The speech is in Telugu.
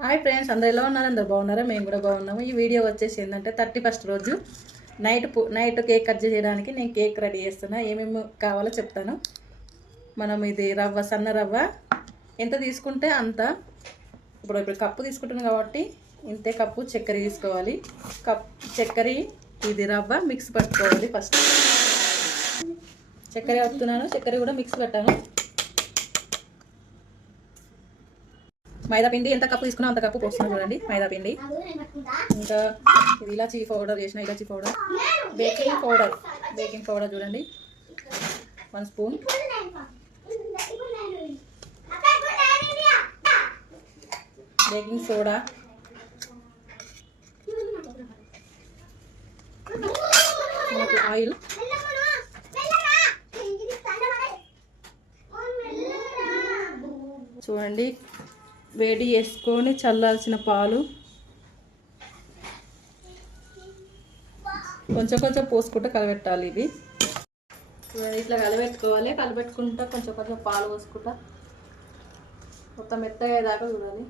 హాయ్ ఫ్రెండ్స్, అందరు ఎలా ఉన్నారు? అందరు బాగున్నారా? మేము కూడా బాగున్నాము. ఈ వీడియో వచ్చేసి ఏంటంటే 31st రోజు నైట్ కేక్ కట్ చేయడానికి నేను కేక్ రెడీ చేస్తున్నా. ఏమేమి కావాలో చెప్తాను. మనం ఇది రవ్వ, సన్న రవ్వ ఎంత తీసుకుంటే అంత. ఇప్పుడు కప్పు తీసుకుంటున్నాం కాబట్టి ఇంతే కప్పు చక్కెర తీసుకోవాలి. చక్కెర, ఇది రవ్వ మిక్స్ పట్టుకోవాలి. ఫస్ట్ చక్కెర కలుపుతున్నాను. చక్కెర కూడా మిక్స్ పెట్టాను. మైదా పిండి ఎంత కప్పు తీసుకున్నా అంత కప్పు పోస్తున్నాను. చూడండి, మైదా పిండి. ఇంకా ఇది ఇలాచీ పౌడర్ చేసిన ఇలాచీ పౌడర్, బేకింగ్ పౌడర్ చూడండి 1 స్పూన్. బేకింగ్ సోడా, మనకు ఆయిల్, చూడండి వేడి చేసుకొని చల్లాల్సిన పాలు కొంచెం కొంచెం పోసుకుంటూ కలబెట్టాలి. ఇది ఇట్లా కలబెట్టుకోవాలి. కలబెట్టుకుంటా కొంచెం కొంచెం పాలు పోసుకుంటా మొత్తం మెత్తగా అయ్యేదాకా చూడాలి.